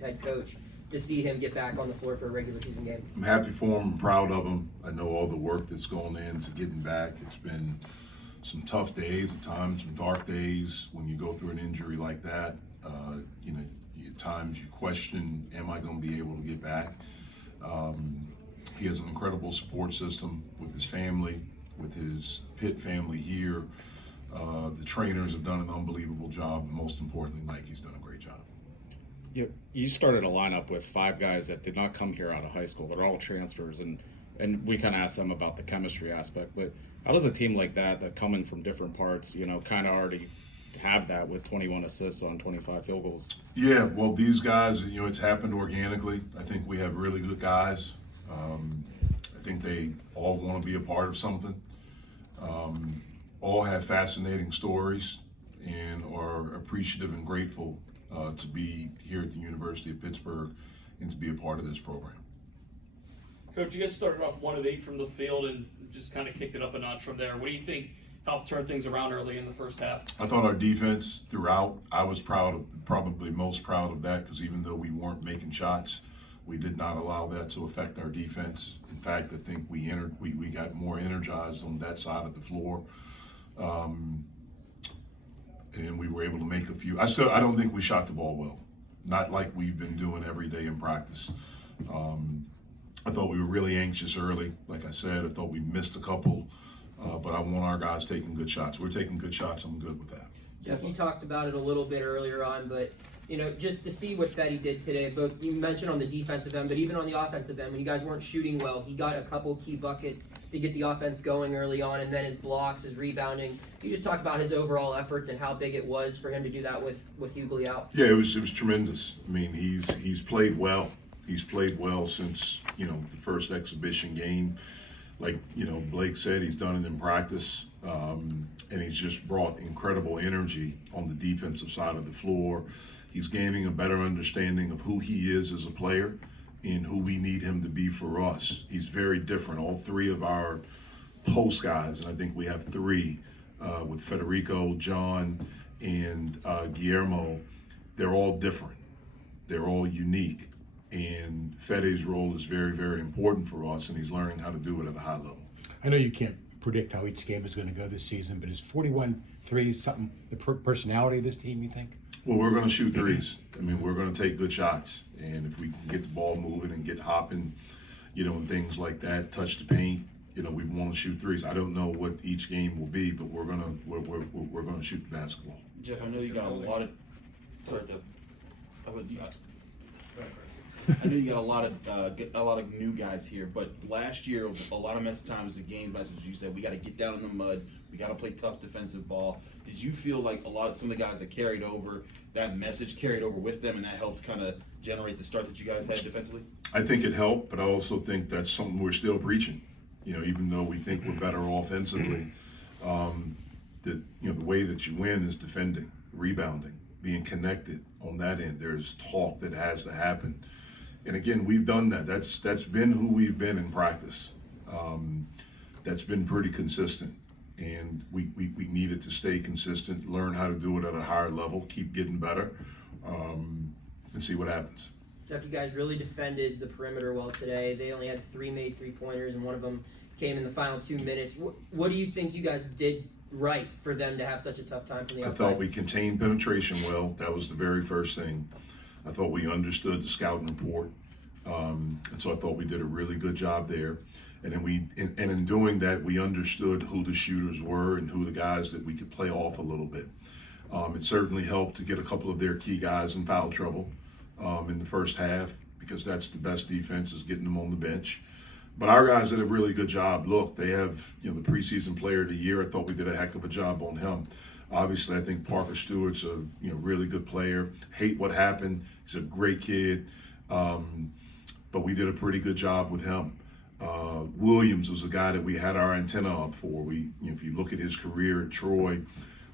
as head coach to see him get back on the floor for a regular season game? I'm happy for him. I'm proud of him. I know all the work that's gone into getting back. It's been some tough days at times, some dark days when you go through an injury like that. At times you question, am I going to be able to get back? He has an incredible support system with his family, with his Pitt family here. The trainers have done an unbelievable job, and most importantly, Mikey's done a great job. You started a lineup with 5 guys that did not come here out of high school. They're all transfers, and we kind of asked them about the chemistry aspect. But how does a team like that coming from different parts, kind of already have that with 21 assists on 25 field goals? Yeah, well, these guys, it's happened organically. I think we have really good guys. I think they all want to be a part of something. All have fascinating stories and are appreciative and grateful to be here at the University of Pittsburgh and to be a part of this program. Coach, you guys started off 1 of 8 from the field and just kind of kicked it up a notch from there. What do you think helped turn things around early in the first half? I thought our defense throughout, I was probably most proud of that, because even though we weren't making shots, we did not allow that to affect our defense. In fact, I think we got more energized on that side of the floor. And we were able to make a few. I don't think we shot the ball well. Not like we've been doing every day in practice. I thought we were really anxious early. Like I said, I thought we missed a couple, but I want our guys taking good shots. We're taking good shots. I'm good with that. Jeff, you talked about it a little bit earlier on, but just to see what Fetty did today, both you mentioned on the defensive end, but even on the offensive end, when you guys weren't shooting well, he got a couple key buckets to get the offense going early on, and then his blocks, his rebounding. Can you just talk about his overall efforts and how big it was for him to do that with Hughley out? Yeah, it was tremendous. I mean, he's played well. He's played well since the first exhibition game. Like Blake said, he's done it in practice, and he's just brought incredible energy on the defensive side of the floor. He's gaining a better understanding of who he is as a player and who we need him to be for us. He's very different. All 3 of our post guys, and I think we have 3 with Federico, John, and Guillermo, they're all different. They're all unique. And Fede's role is very, very important for us, and he's learning how to do it at a high level. I know you can't predict how each game is going to go this season, but is 41-3 something, the personality of this team, you think? Well, we're going to shoot threes. I mean, we're going to take good shots. And if we can get the ball moving and get hopping, and things like that, touch the paint, we want to shoot threes. I don't know what each game will be, but we're going to shoot the basketball. Jeff, I know you got a lot of. I know you got a lot of new guys here, but last year a lot of times the game message you said we got to get down in the mud, we got to play tough defensive ball. Did you feel like some of the guys that carried over that message carried over with them, and that helped kind of generate the start that you guys had defensively? I think it helped, but I also think that's something we're still preaching. Even though we think we're better offensively, the way that you win is defending, rebounding, being connected on that end. There's talk that has to happen. And again, we've done that. That's been who we've been in practice. That's been pretty consistent. And we needed to stay consistent, learn how to do it at a higher level, keep getting better, and see what happens. Jeff, you guys really defended the perimeter well today. They only had 3 made 3-pointers, and one of them came in the final 2 minutes. What do you think you guys did right for them to have such a tough time from the outside? I thought we contained penetration well. That was the very first thing. I thought we understood the scouting report, and so I thought we did a really good job there. And then in doing that, we understood who the shooters were and who the guys that we could play off a little bit. It certainly helped to get a couple of their key guys in foul trouble in the first half, because that's the best defense, is getting them on the bench. But our guys did a really good job. Look, they have the preseason player of the year. I thought we did a heck of a job on him. Obviously, I think Parker Stewart's a really good player. Hate what happened. He's a great kid, but we did a pretty good job with him. Williams was a guy that we had our antenna up for. If you look at his career at Troy,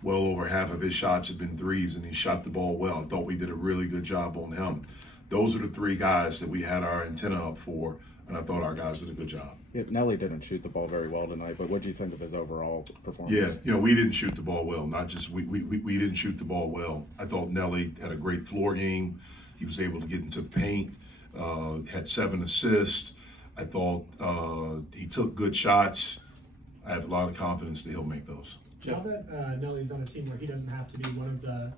well over half of his shots have been threes, and he shot the ball well. I thought we did a really good job on him. Those are the 3 guys that we had our antenna up for, and I thought our guys did a good job. Yeah, Nelly didn't shoot the ball very well tonight, but what do you think of his overall performance? Yeah, we didn't shoot the ball well. Not just we didn't shoot the ball well. I thought Nelly had a great floor game. He was able to get into the paint, had 7 assists. I thought he took good shots. I have a lot of confidence that he'll make those. Now that Nelly's on a team where he doesn't have to be one of the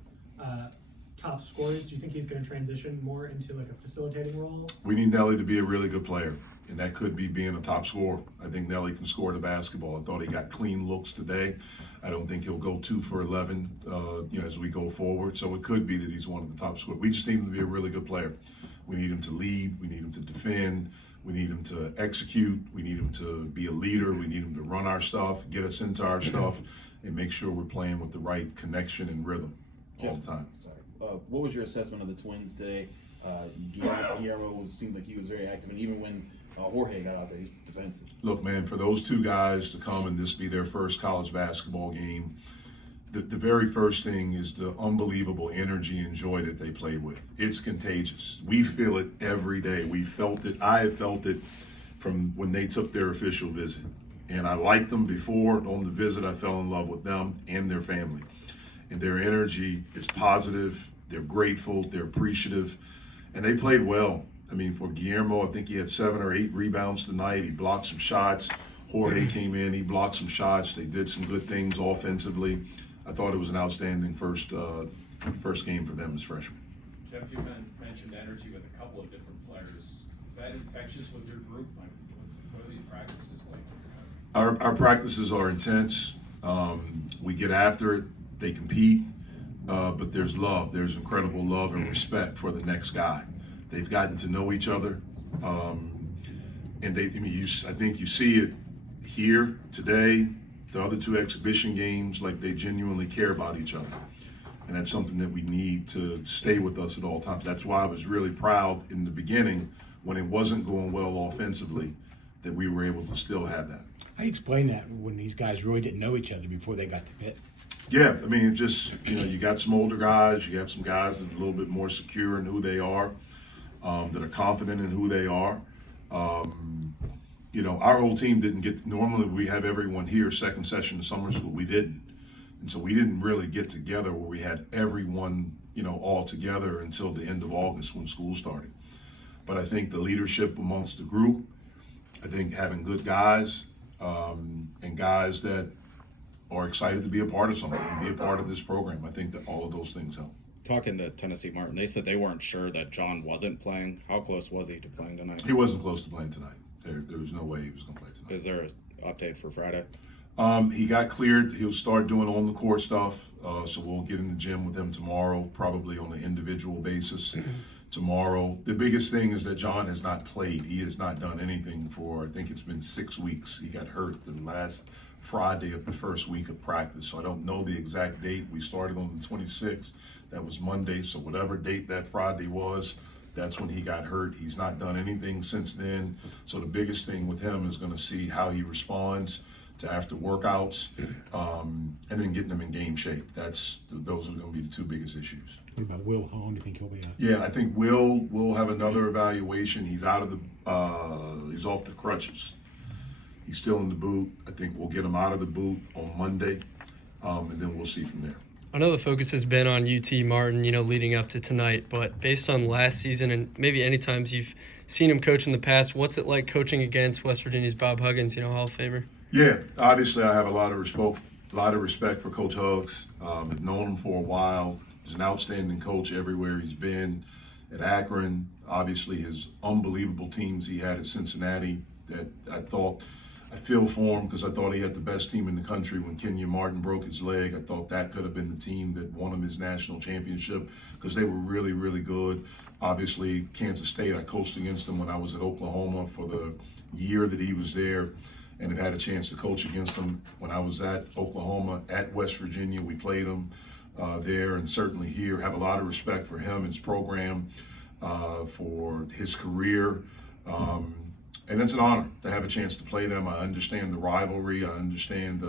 top scorers, do you think he's going to transition more into like a facilitating role? We need Nelly to be a really good player, and that could be being a top scorer. I think Nelly can score the basketball. I thought he got clean looks today. I don't think he'll go 2 for 11, as we go forward. So it could be that he's one of the top scorers. We just need him to be a really good player. We need him to lead. We need him to defend. We need him to execute. We need him to be a leader. We need him to run our stuff, get us into our stuff, and make sure we're playing with the right connection and rhythm all the time. What was your assessment of the Twins today? Guillermo seemed like he was very active, and even when Jorge got out there, he was defensive. Look, man, for those 2 guys to come and this be their first college basketball game, the very first thing is the unbelievable energy and joy that they play with. It's contagious. We feel it every day. We felt it. I have felt it from when they took their official visit. And I liked them before. On the visit, I fell in love with them and their family. And their energy is positive. They're grateful. They're appreciative. And they played well. I mean, for Guillermo, I think he had 7 or 8 rebounds tonight. He blocked some shots. Jorge came in. He blocked some shots. They did some good things offensively. I thought it was an outstanding first game for them as freshmen. Jeff, you mentioned energy with a couple of different players. Is that infectious with your group? Like, what are these practices like? Our practices are intense. We get after it. They compete, but there's love. There's incredible love and respect for the next guy. They've gotten to know each other, and I think you see it here today. The other 2 exhibition games, like they genuinely care about each other. And that's something that we need to stay with us at all times. That's why I was really proud in the beginning when it wasn't going well offensively that we were able to still have that. How do you explain that when these guys really didn't know each other before they got to Pitt? Yeah, I mean, it just, you got some older guys, you have some guys that are a little bit more secure in who they are, that are confident in who they are. Our whole team didn't get, normally we have everyone here second session of summer school. We didn't. And so we didn't really get together where we had everyone, all together until the end of August when school started. But I think the leadership amongst the group, I think having good guys and guys that are excited to be a part of something and be a part of this program, I think that all of those things help. Talking to Tennessee Martin, they said they weren't sure that John wasn't playing. How close was he to playing tonight? He wasn't close to playing tonight. There was no way he was going to play tonight. Is there an update for Friday? He got cleared. He'll start doing on the court stuff. So we'll get in the gym with him tomorrow, probably on an individual basis tomorrow. The biggest thing is that John has not played. He has not done anything for, I think it's been 6 weeks. He got hurt the last Friday of the first week of practice. So I don't know the exact date. We started on the 26th. That was Monday. So whatever date that Friday was, that's when he got hurt. He's not done anything since then. So the biggest thing with him is going to see how he responds to after workouts, and then getting him in game shape. Those are going to be the 2 biggest issues. What about Will Hahn? Do you think he'll be out? Yeah, I think Will have another evaluation. He's out of he's off the crutches. He's still in the boot. I think we'll get him out of the boot on Monday, and then we'll see from there. I know the focus has been on UT Martin, leading up to tonight, but based on last season and maybe any times you've seen him coach in the past, what's it like coaching against West Virginia's Bob Huggins, Hall of Famer? Yeah, obviously I have a lot of respect for Coach Huggs. I've known him for a while. He's an outstanding coach everywhere he's been. At Akron, obviously his unbelievable teams he had at Cincinnati that I feel for him because I thought he had the best team in the country when Kenyon Martin broke his leg. I thought that could have been the team that won him his national championship because they were really, really good. Obviously, Kansas State, I coached against them when I was at Oklahoma for the year that he was there and have had a chance to coach against him when I was at Oklahoma, at West Virginia. We played him there and certainly here. Have a lot of respect for him, his program, for his career. And it's an honor to have a chance to play them. I understand the rivalry. I understand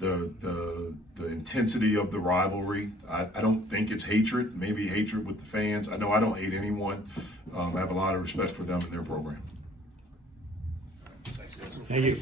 the intensity of the rivalry. I don't think it's hatred, maybe hatred with the fans. I know I don't hate anyone. I have a lot of respect for them and their program. Thank you.